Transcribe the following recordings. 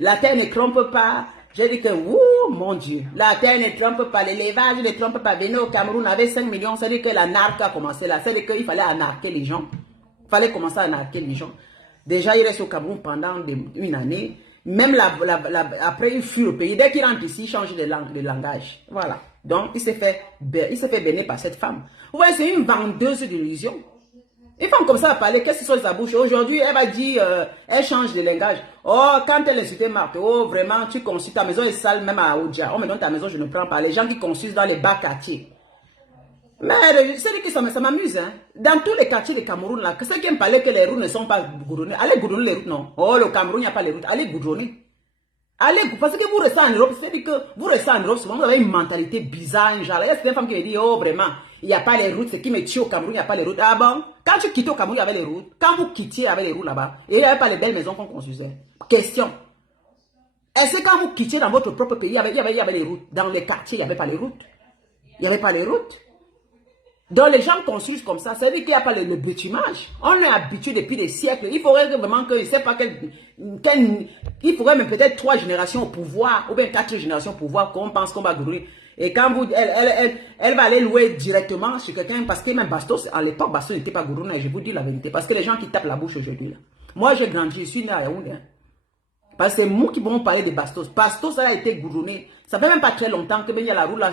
La terre ne trompe pas. J'ai dit que, ouh, mon Dieu, la terre ne trompe pas, l'élevage ne trompe pas. Venez au Cameroun, on avait 5 millions, c'est-à-dire que la narque a commencé là. C'est-à-dire qu'il fallait anarquer les gens. Il fallait commencer à anarquer les gens. Déjà, il reste au Cameroun pendant une année. Même après, il fuit le pays. Dès qu'il rentre ici, il change de langage. Voilà. Donc, il s'est fait bénir par cette femme. Vous voyez, c'est une vendeuse d'illusions. Une femme comme ça va parler, qu'est-ce qui sort de sa bouche? Aujourd'hui, elle va dire, elle change de langage. Oh, quand elle insultait Marthe, oh, vraiment, tu consultes, ta maison est sale, même à Oudja. Oh, mais dans ta maison, je ne prends pas. Les gens qui consultent dans les bas quartiers. Mais c'est que ça m'amuse, hein. Dans tous les quartiers de Cameroun, là, ceux qui me parlaient que les routes ne sont pas goudronnées, allez goudronner les routes, non. Oh, le Cameroun, il n'y a pas les routes, allez goudronner. Allez, parce que vous restez en Europe, c'est-à-dire que vous restez en Europe, souvent vous avez une mentalité bizarre, genre, il y a certaines femmes qui me disent, oh, vraiment, il n'y a pas les routes, ce qui me tue au Cameroun, il n'y a pas les routes. Ah bon? Quand tu quittes au Cameroun, il y avait les routes. Quand vous quittiez, il y avait les routes là-bas. Et il n'y avait pas les belles maisons qu'on construisait. Question. Est-ce que quand vous quittiez dans votre propre pays, il y avait les routes? Dans les quartiers, il n'y avait pas les routes. Il n'y avait pas les routes. Donc les gens construisent comme ça, ça veut dire qu'il n'y a pas le bitumage. On est habitué depuis des siècles. Il faudrait vraiment que, je ne sais pas il faudrait même peut-être 3 générations au pouvoir, ou bien 4 générations au pouvoir, qu'on pense qu'on va gouverner. Et quand elle va aller louer directement chez quelqu'un, parce que même Bastos, à l'époque, Bastos n'était pas gouverné, je vous dis la vérité. Parce que les gens qui tapent la bouche aujourd'hui, là. Moi j'ai grandi, je suis né à Yaoundé. Hein. Parce que c'est moi qui vont parler de Bastos. Bastos, ça a été gouverné. Ça fait même pas très longtemps que il y a la roue là,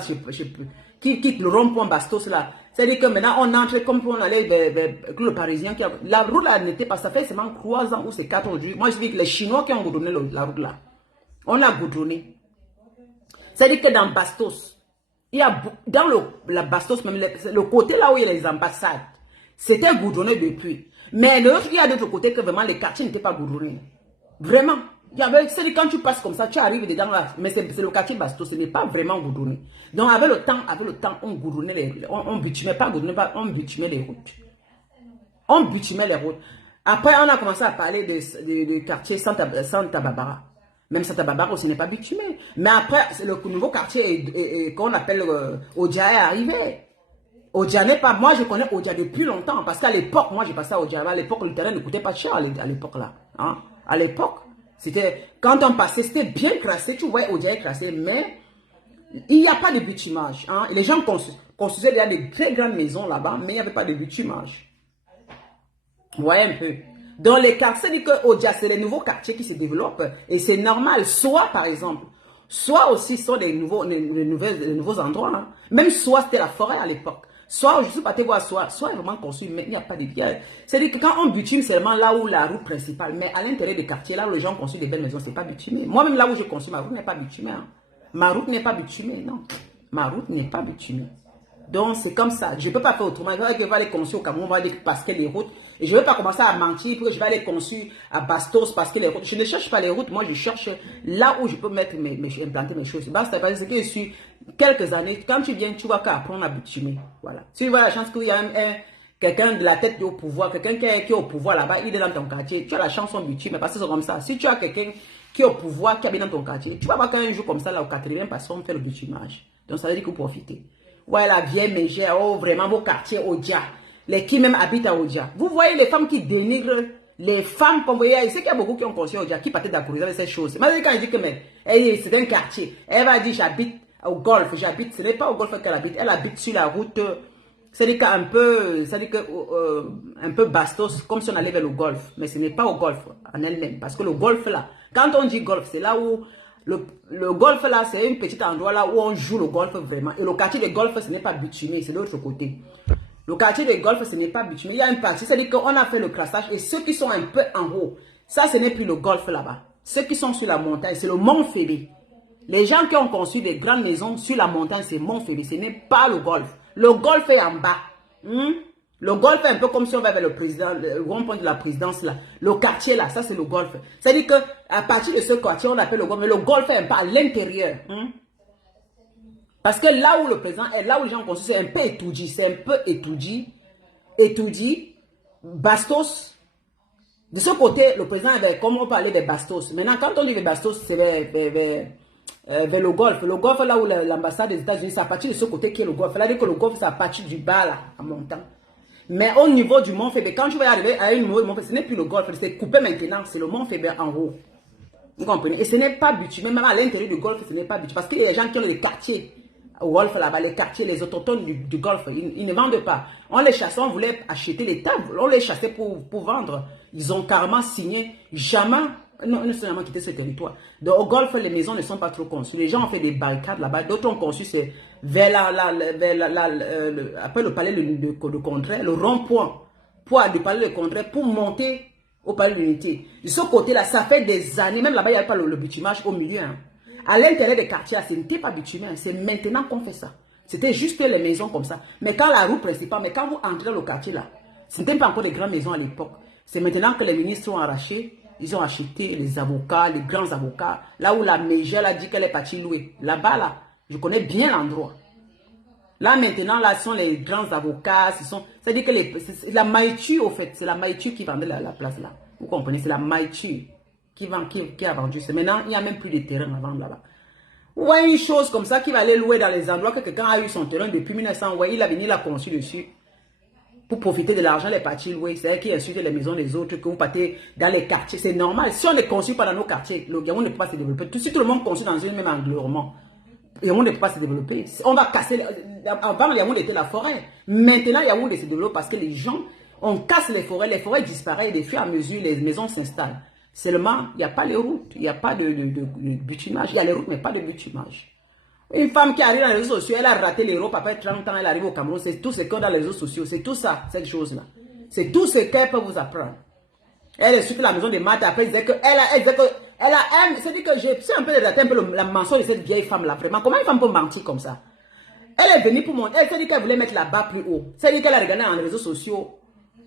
qui quitte le rond-point Bastos là. C'est-à-dire que maintenant on entre comme pour on allait vers le Parisien. La route là n'était pas, ça fait seulement 3 ans ou c'est 4 aujourd'hui. Moi je dis que les Chinois qui ont goudronné la route là, on a goudronné. C'est-à-dire que dans Bastos, il y a dans la Bastos, même le côté là où il y a les ambassades, c'était goudronné depuis. Mais il y a d'autres côtés que vraiment les quartiers n'étaient pas goudronnés. Vraiment. C'est quand tu passes comme ça, tu arrives dedans là, mais c'est le quartier Bastos, ce n'est pas vraiment goudronné. Donc avec le temps, on goudronnait on bitumait pas, on bitumait les routes. On bitumait les routes. Après, on a commencé à parler du quartier Santa Barbara. Même Santa Barbara aussi n'est pas bitumé. Mais après, le nouveau quartier qu'on appelle Odia est arrivé. Odia n'est pas, moi je connais Odia depuis longtemps, parce qu'à l'époque, moi j'ai passé à Odia, à l'époque le terrain ne coûtait pas cher à l'époque là. Hein? À l'époque. C'était, quand on passait, c'était bien crassé, tu vois, Odia est crassé, mais il n'y a pas de bitumage. Hein. Les gens construisaient déjà des très grandes maisons là-bas, mais il n'y avait pas de bitumage. Vous voyez un peu. Dans les quartiers, c'est que Odia, c'est les nouveaux quartiers qui se développent, et c'est normal. Soit, par exemple, soit aussi sont les nouveaux endroits. Hein. Même soit c'était la forêt à l'époque. Soit, je suis pas te voir, soit est vraiment construit, mais il n'y a pas de pierre. C'est-à-dire que quand on bitume seulement là où la route principale, mais à l'intérieur des quartiers, là où les gens construisent des belles maisons, c'est pas bitumé. Moi-même là où je construis, ma route n'est pas bitumée. Hein. Ma route n'est pas bitumée, non. Ma route n'est pas bitumée. Donc c'est comme ça. Je ne peux pas faire autrement. Il que je vais aller construire au Cameroun, on va dire parce que les routes. Et je ne vais pas commencer à mentir pour que je vais aller construire à Bastos parce que les routes. Je ne cherche pas les routes, moi je cherche là où je peux mettre implanter mes choses. Basta, parce que je suis quelques années, quand tu viens, tu vas qu'apprendre à bitumer. Voilà. Si tu vois la chance qu'il y a quelqu'un de la tête qui est au pouvoir, quelqu'un qui est au pouvoir là-bas, il est dans ton quartier, tu as la chance on bitume, parce que c'est comme ça. Si tu as quelqu'un qui est au pouvoir, qui habite dans ton quartier, tu vas voir qu'un jour comme ça, là, au 80 personnes fait le bitumage. Donc ça veut dire que vous profitez. Ouais, la vieille mégère, oh, vraiment, vos quartiers Odia. Les qui même habitent à Odia. Vous voyez les femmes qui dénigrent les femmes, comme vous voyez, c'est qu'il y a beaucoup qui ont conscience Odia, qui partent d'accorder avec ces choses. Mais quand elle dit que c'est un quartier, elle va dire j'habite au golf, ce n'est pas au golf qu'elle habite, elle habite sur la route, c'est-à-dire qu'un peu, un peu Bastos, comme si on allait vers le golf. Mais ce n'est pas au golf en elle-même, parce que le golf là, quand on dit golf, c'est là où le golf là, c'est un petit endroit là où on joue le golf vraiment. Et le quartier de golf, ce n'est pas bitumé, c'est de l'autre côté. Le quartier de golf, ce n'est pas bitumé. Il y a une partie, c'est-à-dire qu'on a fait le crassage et ceux qui sont un peu en haut, ça, ce n'est plus le golf là-bas. Ceux qui sont sur la montagne, c'est le Mont Phébé. Les gens qui ont construit des grandes maisons sur la montagne, c'est Mont Phébé. Ce n'est pas le golf. Le golf est en bas. Le golf est un peu comme si on va vers le président, le rond-point de la présidence là. Le quartier là, ça c'est le golf. C'est-à-dire qu'à partir de ce quartier, on appelle le golf. Mais le golf est un peu à l'intérieur. Parce que là où le président est, là où les gens construisent, c'est un peu étoudi. C'est un peu étoudi. Bastos. De ce côté, le président est comme on parlait des Bastos. Maintenant, quand on dit des Bastos, c'est vers le golf. Le golf, là où l'ambassade des États-Unis, c'est à partir de ce côté qui est le golf. Là, dit que le golf, c'est à partir du bas, là, en montant. Mais au niveau du Mont Phébé, quand je vais arriver à un niveau du Mont Phébé, ce n'est plus le golf, c'est coupé maintenant, c'est le Mont Phébé en haut. Vous comprenez? Et ce n'est pas bitume. Même à l'intérieur du golfe, ce n'est pas bitume. Parce qu'il y a des gens qui ont des quartiers au golfe là-bas, les quartiers, les autochtones du golfe, ils ne vendent pas. On les chassait, on voulait acheter les tables, on les chassait pour vendre. Ils ont carrément signé, jamais, non, ils ne sont jamais quitté ce territoire. Donc au golfe, les maisons ne sont pas trop conçues. Les gens ont fait des barricades là-bas, d'autres ont conçu, c'est vers après le palais de Congrès, le rond-point, du palais de Congrès, pour monter au palais de l'Unité. De ce côté-là, ça fait des années, même là-bas, il n'y avait pas le bitumage au milieu. Hein. À l'intérieur des quartiers, ce n'était pas bitumé, c'est maintenant qu'on fait ça. C'était juste les maisons comme ça. Mais quand la route principale, mais quand vous entrez dans le quartier là, ce n'était pas encore des grandes maisons à l'époque. C'est maintenant que les ministres ont arraché, ils ont acheté les avocats, les grands avocats. Là où la Mégère a dit qu'elle est partie louer. Là-bas, là, je connais bien l'endroit. Là maintenant, là, ce sont les grands avocats. C'est-à-dire que la Maïtu, au fait, c'est la Maïtu qui vendait la place là. Vous comprenez, c'est la Maïtu qui a vendu. Maintenant, il n'y a même plus de terrain à vendre là-bas. Ouais, une chose comme ça qui va aller louer dans les endroits que quelqu'un a eu son terrain depuis 1900. Ouais, il a venu, il a conçu dessus. Pour profiter de l'argent, les parties louées. C'est-à-dire qu'il insulte les maisons des autres, que vous partez dans les quartiers. C'est normal. Si on ne construit pas dans nos quartiers, le Gabon ne peut pas se développer. Si tout le monde construit dans une même environnement, le Yaoundé ne peut pas se développer. On va casser. Avant, le Yaoundé était la forêt. Maintenant, le Yaoundé se développe parce que les gens, on casse les forêts disparaissent et de fur et à mesure, les maisons s'installent. Seulement, il n'y a pas les routes, il n'y a pas de bitumage. Il y a les routes, mais pas de bitumage. Une femme qui arrive dans les réseaux sociaux, elle a raté l'Europe après 30 ans, elle arrive au Cameroun. C'est tout ce qu'on a dans les réseaux sociaux. C'est tout ça, cette chose-là. C'est tout ce qu'elle peut vous apprendre. Elle est sur la maison de maths, après elle disait c'est-à-dire que j'ai un peu raté un peu la mensonge de cette vieille femme-là, vraiment. Comment une femme peut mentir comme ça? Elle est venue pour monter, elle s'est dit qu'elle voulait mettre la barre plus haut. C'est-à-dire qu'elle a regardé dans les réseaux sociaux.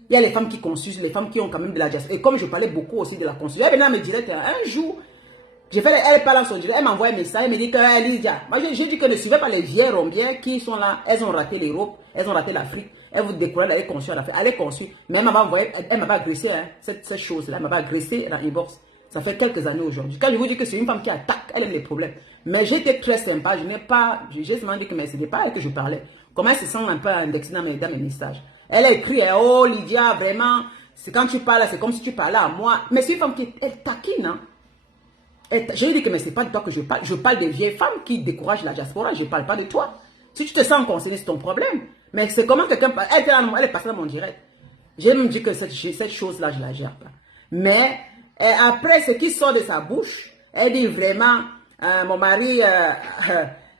Il y a les femmes qui construisent, les femmes qui ont quand même de la diaspora. Et comme je parlais beaucoup aussi de la construction, elle venait à me dire un jour, elle parle en son direct, elle m'envoie un message, elle me dit que Lydia, moi j'ai dit que ne suivez pas les vieilles rombières qui sont là, elles ont raté l'Europe, elles ont raté l'Afrique, elles vous découragent d'aller construire l'Afrique, allez construire. Mais elle m'a pas agressé, hein, cette chose-là, elle m'a pas agressé dans l'inbox. Ça fait quelques années aujourd'hui. Quand je vous dis que c'est une femme qui attaque, elle aime les problèmes. Mais j'étais très sympa, j'ai seulement dit que c'était pas elle que je parlais. Comment elle se sent un peu indexée dans mes messages. Elle a écrit, oh Lydia, vraiment, c'est quand tu parles, c'est comme si tu parlais à moi. Mais c'est une femme qui est taquine, hein. J'ai dit que mais c'est pas de toi que je parle. Je parle des vieilles femmes qui découragent la diaspora. Je ne parle pas de toi. Si tu te sens concerné, c'est ton problème. Mais c'est comment quelqu'un... Elle est passée dans mon direct. J'ai même dit que cette chose-là, je ne la gère pas. Mais après, ce qui sort de sa bouche, elle dit vraiment, mon mari,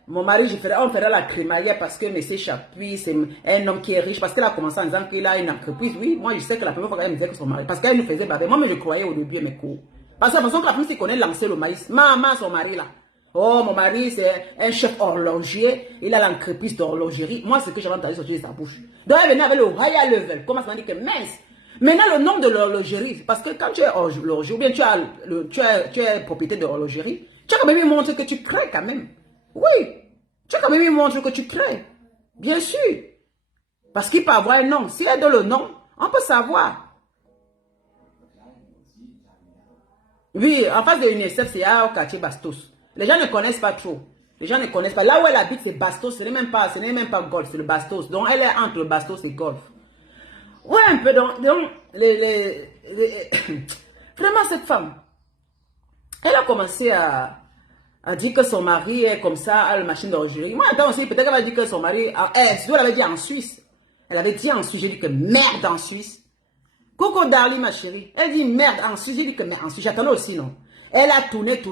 on ferait la crémaillère parce que M. Chapuis, c'est un homme qui est riche. Parce qu'elle a commencé en disant qu'il a une entreprise. Oui, moi je sais que la première fois qu'elle me disait que son mari... Parce qu'elle nous faisait baver. Moi, mais je croyais au début à mes cours. Parce que la façon que la femme s'y connaît lancer le maïs. Maman, son mari là. Oh, mon mari, c'est un chef horloger. Il a l'entreprise d'horlogerie. Moi, c'est ce que j'avais entendu sortir de sa bouche. Donc, elle venait avec le high level. Comment ça veut dire que mince. Maintenant, le nom de l'horlogerie. Parce que quand tu es horloger, ou bien tu es propriétaire d'horlogerie, tu as quand même montré que tu crées quand même. Oui. Tu as quand même montré que tu crées. Bien sûr. Parce qu'il peut avoir un nom. S'il est dans le nom, on peut savoir. Oui, en face de l'UNICEF, c'est au quartier Bastos. Les gens ne connaissent pas trop. Les gens ne connaissent pas. Là où elle habite, c'est Bastos. Ce n'est même pas Golf, c'est le Bastos. Donc, elle est entre le Bastos et Golf. Ouais, un peu. Donc vraiment, cette femme, elle a commencé à dire que son mari est comme ça, à la machine d'horlogerie. Moi, attends aussi, peut-être qu'elle va dire que son mari... elle avait dit en Suisse. Elle avait dit en Suisse, j'ai dit que merde en Suisse. Coco Darly, ma chérie, elle dit merde en Suisse, j'ai dit que merde en Suisse, j'attendais aussi, non. Elle a tourné.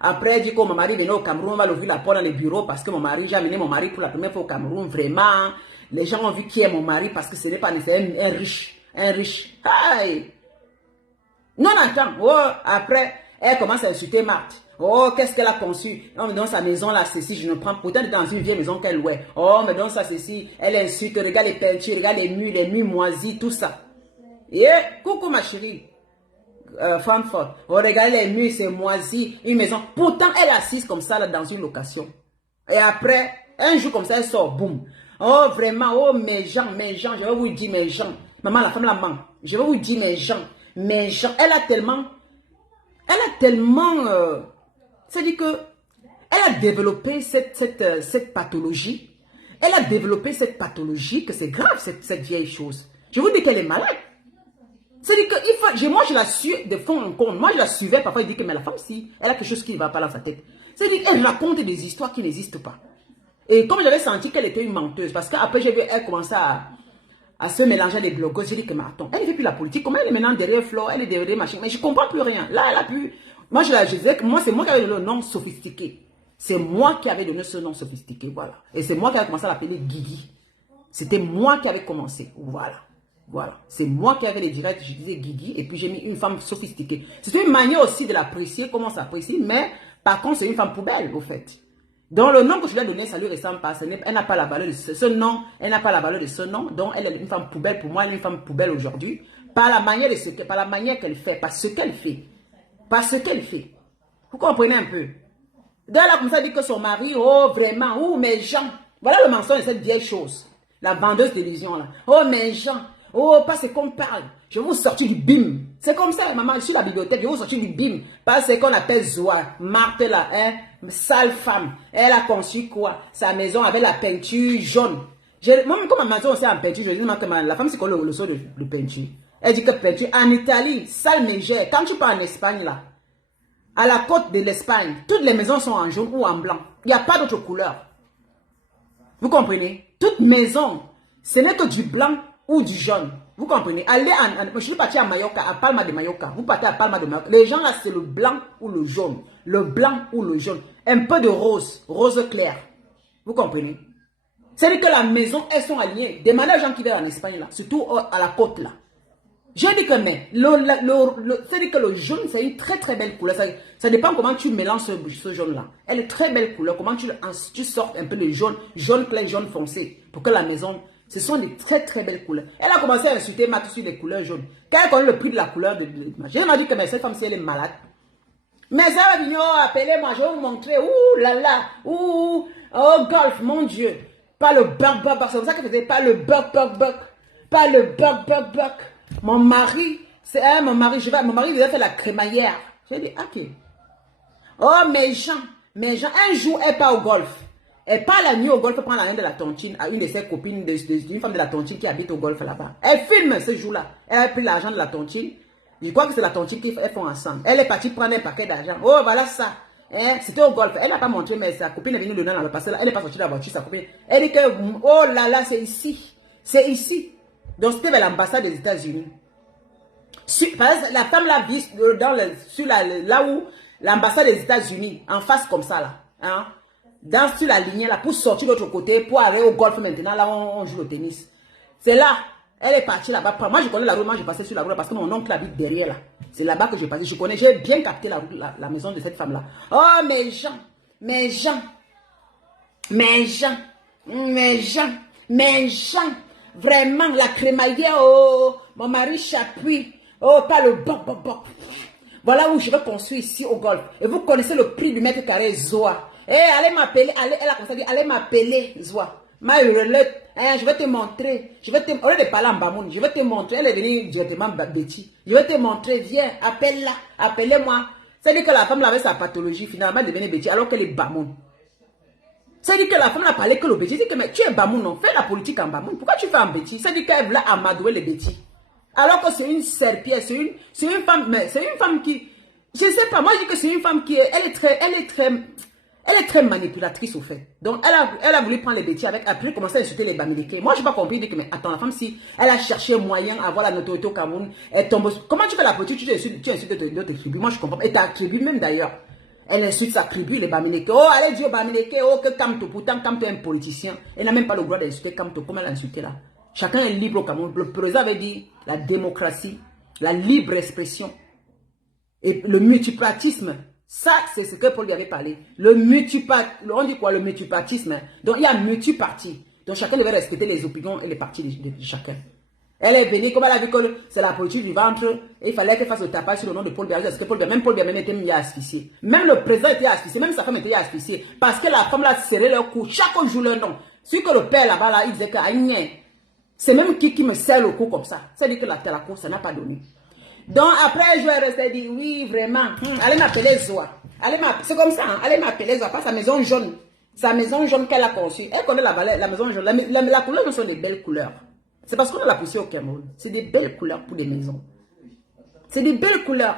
Après, elle dit que mon mari venait au Cameroun, on va l'ouvrir la porte dans les bureaux parce que mon mari, j'ai amené mon mari pour la première fois au Cameroun, vraiment. Les gens ont vu qui est mon mari parce que ce n'est pas nécessairement un riche. Aïe. Non, attends, oh, après, elle commence à insulter Marthe. Oh, qu'est-ce qu'elle a conçu? Non, mais dans sa maison, là, ceci, je ne prends pourtant dans une vieille maison qu'elle louait. Oh, mais dans ça, ceci, elle insulte, regarde les peintures, regarde les murs moisis, tout ça. Et coucou ma chérie, Francfort, oh, regardez les murs, c'est moisi, une maison. Pourtant, elle est assise comme ça là, dans une location. Et après, un jour comme ça, elle sort, boum. Oh, vraiment, oh, mes gens, je vais vous dire mes gens. Maman, la femme la ment. Je vais vous dire mes gens. Elle a tellement, c'est-à-dire que, elle a développé cette pathologie. Elle a développé cette pathologie que c'est grave, cette vieille chose. Je vous dis qu'elle est malade. C'est-à-dire que moi, je la suis de fond en comble. Moi, je la suivais. Parfois, il dit que mais la femme, si, elle a quelque chose qui ne va pas dans sa tête. C'est-à-dire qu'elle raconte des histoires qui n'existent pas. Et comme j'avais senti qu'elle était une menteuse, parce qu'après, j'ai vu elle commencer à se mélanger des blogueuses, j'ai dit que mais attends, elle ne fait plus la politique. Comment elle est maintenant derrière Flo, elle est derrière machin. Mais je ne comprends plus rien. Là, elle a pu. Moi, je disais que moi, c'est moi qui avais donné le nom sophistiqué. C'est moi qui avais donné ce nom sophistiqué. Voilà. Et c'est moi qui avais commencé à l'appeler Guigui. C'était moi qui avais commencé. Voilà. Voilà. C'est moi qui avais les directs, je disais Guigui, et puis j'ai mis une femme sophistiquée. C'est une manière aussi de l'apprécier, comment ça s'apprécie, mais par contre, c'est une femme poubelle, au fait. Donc, le nom que je lui ai donné, ça lui ressemble pas. Elle n'a pas la valeur de ce nom. Elle n'a pas la valeur de ce nom. Donc, elle est une femme poubelle. Pour moi, elle est une femme poubelle aujourd'hui. Par la manière par la manière qu'elle fait, par ce qu'elle fait. Par ce qu'elle fait. Vous comprenez un peu? Donc, elle a commencé à dire que son mari, oh, vraiment, oh, mes gens. Voilà le mensonge de cette vieille chose. La vendeuse d'illusions, là. Oh, mes gens. Oh, pas ce qu'on parle. Je vais vous sortir du bim. C'est comme ça, maman, je suis à la bibliothèque, je vais vous sortir du bim. Pas ce qu'on appelle Zoa. Marthe, là, hein, sale femme. Elle a conçu quoi? Sa maison avec la peinture jaune. Moi, comme ma maison aussi en peinture, je dis que la femme, c'est quoi le saut de peinture? Elle dit que peinture, en Italie, sale mégère. Quand tu pars en Espagne, là, à la côte de l'Espagne, toutes les maisons sont en jaune ou en blanc. Il n'y a pas d'autre couleur. Vous comprenez? Toute maison, ce n'est que du blanc ou du jaune. Vous comprenez? Je suis parti à Mallorca, à Palma de Mallorca. Vous partez à Palma de Mallorca. Les gens là, c'est le blanc ou le jaune. Le blanc ou le jaune. Un peu de rose, rose clair. Vous comprenez? C'est-à-dire que la maison, elles sont alignées. Demandez aux gens qui viennent en Espagne là, surtout à la côte là. Je dis que mais, c'est-à-dire que le jaune, c'est une très très belle couleur. Ça dépend comment tu mélanges ce jaune-là. Elle est très belle couleur. Comment tu sortes un peu le jaune, jaune clair, jaune foncé. Pour que la maison, ce sont des très très belles couleurs. Elle a commencé à insulter Matt sur les couleurs jaunes. Quand elle connaît le prix de la couleur de l'image. Je m'a dit que mais cette femme, si elle est malade. Mais ça va venir, appelez-moi, je vais vous montrer. Ouh là là, ouh, oh golf, mon Dieu. Pas le buck. C'est comme ça qu'elle faisait, pas le buck. Pas le buck. Mon mari, mon mari devait faire la crémaillère. J'ai dit, ok. Oh, mes gens, un jour, elle part au golf. Elle part la nuit au golf, prendre la reine de la tontine à une de ses copines, d'une femme de la tontine qui habite au golf là-bas. Elle filme ce jour-là. Elle a pris l'argent de la tontine. Je crois que c'est la tontine qu'ils font ensemble. Elle est partie prendre un paquet d'argent. Oh, voilà ça. Hein? C'était au golf. Elle n'a pas montré, mais sa copine est venue le donner dans le passé. Elle n'est pas sortie de la voiture, sa copine. Elle dit que, oh là là, c'est ici. C'est ici. Donc, c'était vers l'ambassade des États-Unis. La femme là vit là où l'ambassade des États-Unis, en face comme ça là. Hein? Sur la ligne là, pour sortir de l'autre côté, pour aller au golf maintenant, là où on joue le tennis. C'est là. Elle est partie là-bas. Moi, je connais la route. Moi, j'ai passé sur la route parce que mon oncle habite derrière là. C'est là-bas que j'ai passé. J'ai bien capté la route, la maison de cette femme-là. Oh, mes gens. Vraiment, la crémaillère, oh, mon mari s'appuie. Oh, pas le boc. Voilà où je vais construire ici au golf. Et vous connaissez le prix du mètre carré Zoa. Eh, allez m'appeler, elle a commencé à dire, allez m'appeler Zoa. Je vais te montrer. Au lieu de parler en bamoun, je vais te montrer. Elle est venue directement Betty. Je vais te montrer, viens, appelle-la, appelez-moi. C'est-à-dire que la femme avait sa pathologie, finalement, elle devenait Betty, alors qu'elle est bamoun. C'est-à-dire que la femme n'a parlé que le Betty. C'est que mais tu es bamoun, non? Fais la politique en bamoun. Pourquoi tu fais en Betty? C'est-à-dire qu'elle voulait amadouer les Betty. Alors que c'est une serpillère, c'est une femme qui, je ne sais pas, moi je dis que c'est une femme qui, elle est très manipulatrice au fait. Donc elle a voulu prendre les bêtises après commencer à insulter les Bamileke. Moi je n'ai pas compris, dit que mais attends, la femme si elle a cherché moyen à avoir la notoriété au Cameroun, elle tombe. Comment tu fais la politique, tu insultes d'autres tribus? Moi je comprends. Et ta tribu même d'ailleurs. Elle insulte sa tribu, les Bamileke. Oh, allez dire aux Bamileke, oh que Kamto, pourtant Kamto est un politicien. Elle n'a même pas le droit d'insulter Kamto comme elle a insulté là. Chacun est libre au Cameroun. Le président avait dit la démocratie, la libre expression et le multipartisme. Ça, c'est ce que Paul lui avait parlé. On dit quoi, le multipartisme? Donc, il y a multiparti. Donc, chacun devait respecter les opinions et les partis de chacun. Elle est venue, comme elle a vu que c'est la politique du ventre, et il fallait qu'elle fasse le tapage sur le nom de Paul Biya. Parce que même Paul Biya était mis à asphyxier. Même le président était asphyxié, même sa femme était asphyxiée. Parce que la femme l'a serré leur cou. Chaque jour leur nom. Celui que le père là-bas, là, il disait que c'est même qui me serre le cou comme ça. C'est-à-dire que la cour, ça n'a pas donné. Donc après, je vais rester dire, oui, vraiment, allez m'appeler Zoa. C'est comme ça, hein? Allez m'appeler Zoa, pas sa maison jaune. Sa maison jaune qu'elle a conçue. Elle connaît la maison jaune. La couleur, ce sont des belles couleurs. C'est parce qu'on a la poussée au Cameroun. C'est des belles couleurs pour des maisons. C'est des belles couleurs.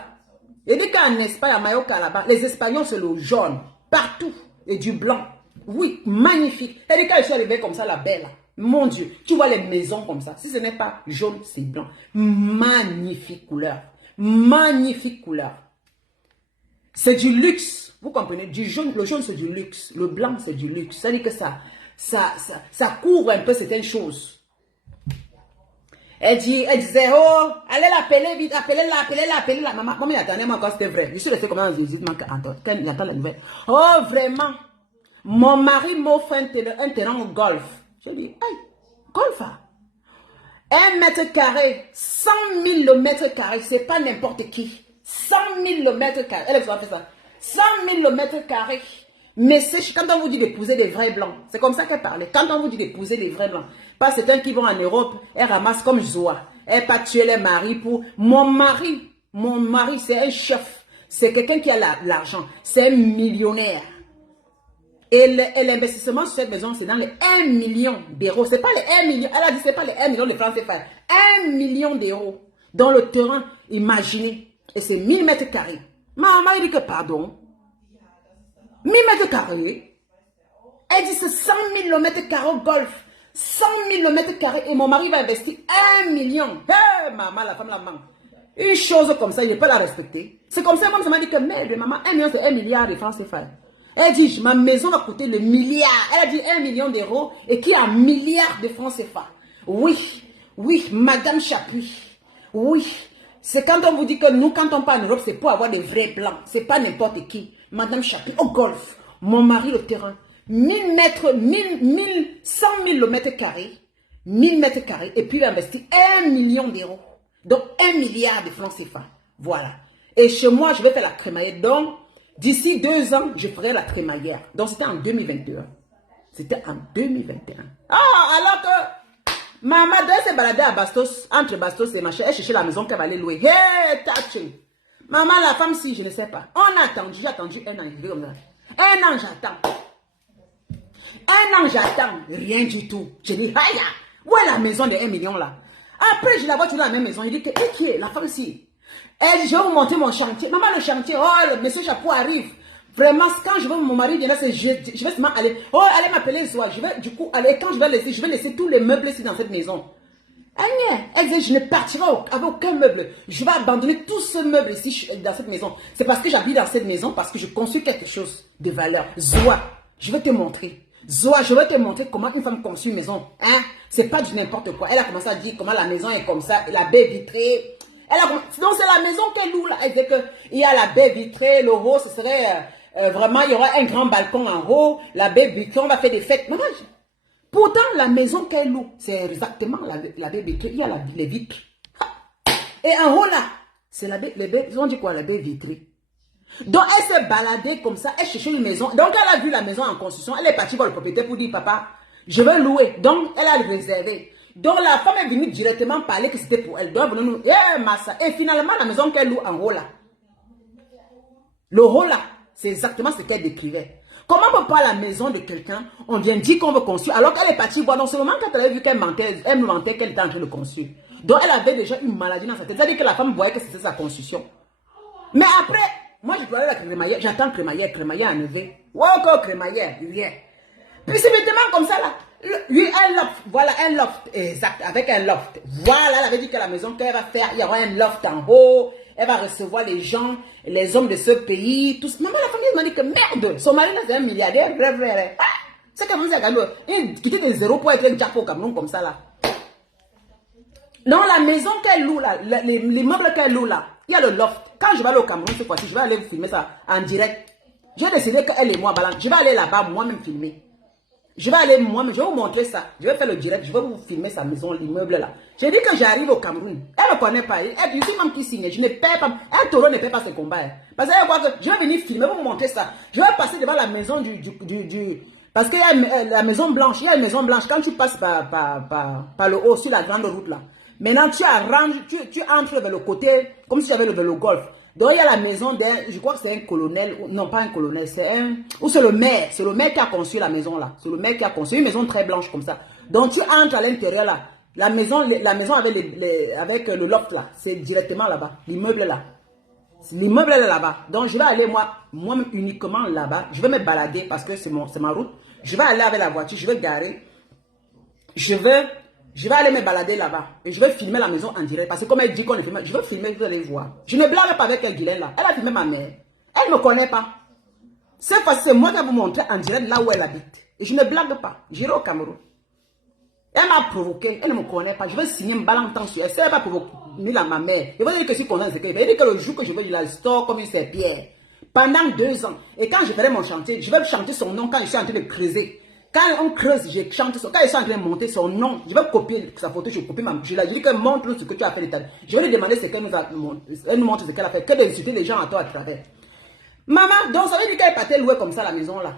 Et dès qu'en Espagne, à Mallorca, là-bas, les Espagnols, c'est le jaune. Partout. Et du blanc. Oui, magnifique. Et dès que je suis arrivée comme ça, la belle, là, mon Dieu, tu vois les maisons comme ça. Si ce n'est pas jaune, c'est blanc. Magnifique couleur. Magnifique couleur. C'est du luxe. Vous comprenez? Du jaune, le jaune, c'est du luxe. Le blanc, c'est du luxe. Ça veut dire que ça couvre un peu certaines choses. Elle disait, oh, allez l'appeler vite, appelez-la. Maman, attendez, moi, quand c'était vrai. Je suis restée comme un visite, quand il attend la nouvelle. Oh, vraiment. Mon mari m'offre un terrain au golf. Je dis, hey, golf, 1 mètre carré, 100 000 le mètre carré, c'est pas n'importe qui. 100 000 le mètre carré. Elle a fait ça. 100 000 le mètre carré. Mais quand on vous dit d'épouser des vrais blancs, c'est comme ça qu'elle parlait. Quand on vous dit d'épouser des vrais blancs, pas certains qui vont en Europe, elles ramassent comme Zoa. Elle pas tuer les maris pour... Mon mari, c'est un chef. C'est quelqu'un qui a l'argent. C'est un millionnaire. Et l'investissement sur cette maison, c'est dans les 1 million d'euros. C'est pas les 1 million. Elle a dit, c'est pas les 1 million de francs CFA. 1 million d'euros. Dans le terrain, imaginez. Et c'est 1000 mètres carrés. Maman, il dit que pardon. 1000 mètres carrés. Elle dit c'est 100 000 le mètre carré au golf. 100 000 le mètre carré. Et mon mari va investir 1 million. Hé, maman, la femme la manque. Une chose comme ça, il ne peut la respecter. C'est comme ça, moi, ça m'a dit que merde, maman, 1 million, c'est 1 milliard de francs CFA. Elle dit, ma maison va coûter le milliard. Elle a dit 1 million d'euros et qui a 1 milliard de francs CFA. Oui, Madame Chapuis. Oui. C'est quand on vous dit que nous, quand on part en Europe, c'est pour avoir des vrais blancs. C'est pas n'importe qui. Madame Chapuis, au golf. Mon mari, le terrain. 1000 mètres, 100 000 le mètre carré. 1000 mètres carrés. Et puis il a investi 1 million d'euros. Donc 1 milliard de francs CFA. Voilà. Et chez moi, je vais faire la crémaillère. Donc, d'ici 2 ans, je ferai la crémaillère. Donc c'était en 2021. C'était en 2021. Ah, alors que maman devait se balader à Bastos, entre Bastos et machin, elle cherchait la maison qu'elle va aller louer. Hey, touching. Maman, la femme, si, je ne sais pas. On a attendu, j'ai attendu 1 an. 1 an, j'attends. 1 an, j'attends. Rien du tout. Je dis, aïe, où est la maison de 1 million là? Après, je la vois toujours dans la même maison. Je dis, et qui est la femme si? Elle dit, je vais vous montrer mon chantier. Maman, le chantier, oh, le monsieur Chapeau arrive. Vraiment, quand je veux, mon mari vient là, je vais seulement aller. Oh, allez m'appeler ce soir. Je vais, du coup, aller, quand je vais laisser tous les meubles ici dans cette maison. Elle dit, je ne partirai avec aucun meuble. Je vais abandonner tout ce meuble ici dans cette maison. C'est parce que j'habite dans cette maison, parce que je construis quelque chose de valeur. Zoa, je vais te montrer. Zoa, je vais te montrer comment une femme construit une maison. Hein? C'est pas du n'importe quoi. Elle a commencé à dire comment la maison est comme ça, la baie vitrée. Donc c'est la maison qu'elle loue là. Elle dit qu'il y a la baie vitrée, le haut, ce serait vraiment, il y aura un grand balcon en haut, la baie vitrée, on va faire des fêtes. Maman, pourtant, la maison qu'elle loue, c'est exactement la baie vitrée. Il y a les vitres. Et en haut là, c'est la baie, on dit quoi, la baie vitrée. Donc, elle s'est baladée comme ça, elle cherchait une maison. Donc, elle a vu la maison en construction. Elle est partie voir le propriétaire pour dire, papa, je vais louer. Donc, elle a réservé. Donc, la femme est venue directement parler que c'était pour elle. Donc, elle nous, massa. Et finalement, la maison qu'elle loue en haut là, le haut là, c'est exactement ce qu'elle décrivait. Comment on peut pas la maison de quelqu'un, on vient dire qu'on veut construire, alors qu'elle est partie voir. Dans ce moment, quand elle avait vu qu'elle mentait, elle me mentait qu'elle était en train de construire. Donc, elle avait déjà une maladie dans sa tête. C'est-à-dire que la femme voyait que c'était sa construction. Mais après, moi, je dois aller à la crémaillère. J'attends crémaillère enlevé. Ouais, encore crémaillère, rien. Puis, c'est vêtement comme ça, là. Lui, un loft. Voilà, un loft. Exact, avec un loft. Voilà, elle avait dit que la maison qu'elle va faire, il y aura un loft en haut. Elle va recevoir les gens, les hommes de ce pays, tous. Maman, la famille m'a dit que merde, son mari là, c'est un milliardaire. C'est comme ça, il quittait des zéros pour être un japo au Cameroun comme ça, là. Non, la maison qu'elle loue, là, les meubles qu'elle loue, là, il y a le loft. Quand je vais aller au Cameroun cette fois-ci, je vais aller vous filmer ça en direct. J'ai décidé qu'elle et moi, je vais aller là-bas moi-même filmer. Je vais aller moi-même, je vais vous montrer ça. Je vais faire le direct, je vais vous filmer sa maison, l'immeuble là. J'ai dit que j'arrive au Cameroun. Elle ne connaît pas. Elle dit, si même qui signe, je ne paie pas. Un taureau ne paie pas ce combat. Parce qu'elle voit que je vais venir filmer, vous montrer ça. Je vais passer devant la maison parce qu'il y a la maison blanche. Il y a une maison blanche. Quand tu passes par le haut, sur la grande route là. Maintenant, tu entres vers le côté, comme si tu avais le golf. Donc, il y a la maison d'un, je crois que c'est un colonel, non pas un colonel, c'est le maire. C'est le maire qui a construit la maison là. C'est le maire qui a construit une maison très blanche comme ça. Donc, tu entres à l'intérieur là. La maison avec le loft là, c'est directement là-bas. L'immeuble là. L'immeuble est là-bas. Donc, je vais aller moi-même uniquement là-bas. Je vais me balader parce que c'est ma route. Je vais aller avec la voiture, je vais garer. Je vais aller me balader là-bas. Et je vais filmer la maison en direct. Parce que comme elle dit qu'on le filme, je vais filmer, vous allez voir. Je ne blague pas avec elle, Guylaine là. Elle a filmé ma mère. Elle ne me connaît pas. C'est parce que moi qui vais vous montrer en direct là où elle habite. Et je ne blague pas. J'irai au Cameroun. Elle m'a provoqué, elle ne me connaît pas. Je vais signer une balle en temps sur elle. Si elle va provoquer ma mère, je vais dire que je suis content de ce qu'elle fait. Je vais dire que le jour que je vais la store comme une serpillère, pendant 2 ans, et quand je ferai mon chantier, je vais chanter son nom quand je suis en train de creuser. Quand on creuse, je chante son nom. Quand je suis en train de monter son nom, je vais copier sa photo, je copie je lui dis qu'elle montre ce que tu as fait de ta vie. Je vais lui demander ce qu'elle nous montre ce qu'elle a fait, que d'insulter les gens à toi à travers. Maman, donc ça veut dire qu'elle est partie louer comme ça la maison là.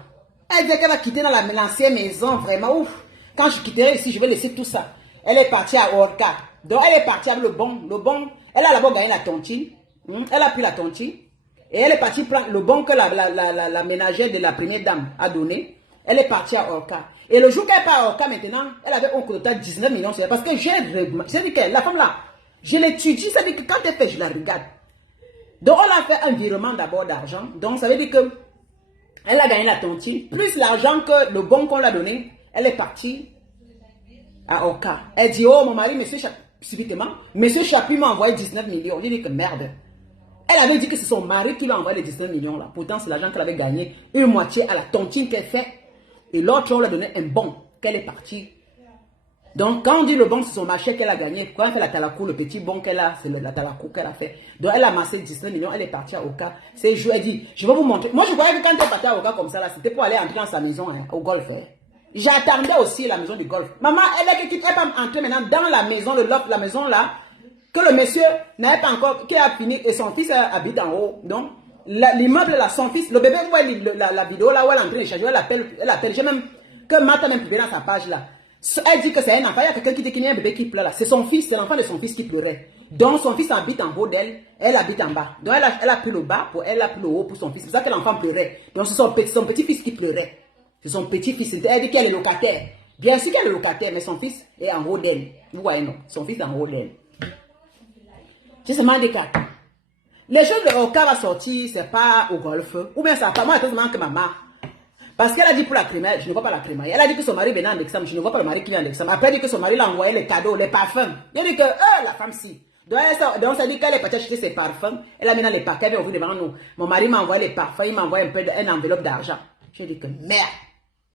Elle dit qu'elle va quitter dans l'ancienne maison, vraiment ouf. Quand je quitterai ici, je vais laisser tout ça. Elle est partie à Orca. Donc, elle est partie avec le bon. Le bon, elle a d'abord gagné la tontine. Elle a pris la tontine. Et elle est partie prendre le bon que la ménagère de la première dame a donné. Elle est partie à Orca. Et le jour qu'elle part à Orca maintenant, elle avait au total 19 millions. Parce que j'ai dit que la femme là, je l'étudie. Ça veut dire que quand elle fait, je la regarde. Donc, on a fait un virement d'abord d'argent. Donc, ça veut dire que elle a gagné la tontine. Plus l'argent que le bon qu'on l'a donné. Elle est partie à Oka. Elle dit, oh mon mari, monsieur subitement, monsieur Chapuis m'a envoyé 19 millions. Je dis que merde. Elle avait dit que c'est son mari qui lui a envoyé les 19 millions là. Pourtant, c'est l'argent qu'elle avait gagné. Une moitié à la tontine qu'elle fait. Et l'autre, on lui a donné un bon qu'elle est partie. Donc, quand on dit le bon, c'est son marché qu'elle a gagné. Quand elle fait la talakou, le petit bon qu'elle a, c'est la talakou qu'elle a fait. Donc, elle a amassé 19 millions, elle est partie à Oka. C'est je lui ai dit, je vais vous montrer. Moi, je croyais que quand elle est partie à Oka comme ça, là, c'était pour aller entrer dans sa maison, hein, au golf. Hein. J'attendais aussi la maison du golf. Maman, elle va entrer maintenant dans la maison, le loft, la maison là, que le monsieur n'avait pas encore, qui a fini, et son fils habite en haut. Donc, l'immeuble là, son fils, le bébé, vous voyez la vidéo là où elle est en train de charger, elle appelle, j'ai même, que Martha même publié dans sa page là. Elle dit que c'est un enfant, il y a quelqu'un qui dit qu'il y a un bébé qui pleure là. C'est son fils, c'est l'enfant de son fils qui pleurait. Donc, son fils habite en haut d'elle, elle habite en bas. Donc, elle a pris le bas, elle a pris le haut pour son fils. C'est pour ça que l'enfant pleurait. Donc, c'est son petit-fils qui pleurait. C'est son petit-fils. Elle dit qu'elle est locataire. Bien sûr qu'elle est locataire, mais son fils est en haut d'elle. Vous voyez, non? Son fils est en haut d'elle. C'est seulement des cas. Les choses de Oka va sortir, c'est pas au golf. Ou bien ça va pas. Moi, c'est que maman. Parce qu'elle a dit pour la primaire, je ne vois pas la primaire. Elle a dit que son mari venait en examen, je ne vois pas le mari qui vient en examen. Après, elle dit que son mari l'a envoyé les cadeaux, les parfums. Elle dit que, la femme si. Donc, ça dit qu'elle est partie acheter ses parfums. Elle a mis dans les paquets, elle est ouvert devant nous. Mon mari m'a envoyé les parfums, il m'a envoyé une enveloppe d'argent. Je dis que merde.